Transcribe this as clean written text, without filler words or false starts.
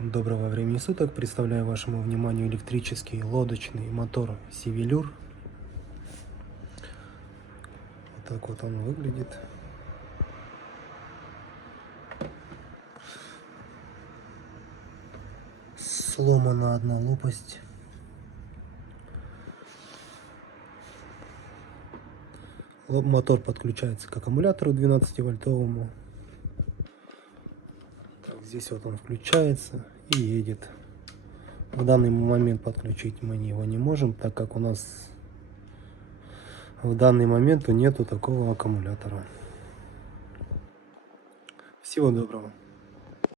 Доброго времени суток. Представляю вашему вниманию электрический лодочный мотор Севелюр. Вот так вот он выглядит. Сломана одна лопасть. Мотор подключается к аккумулятору 12-вольтовому. Здесь вот он включается и едет. В данный момент подключить мы его не можем, так как у нас в данный момент нету такого аккумулятора. Всего доброго.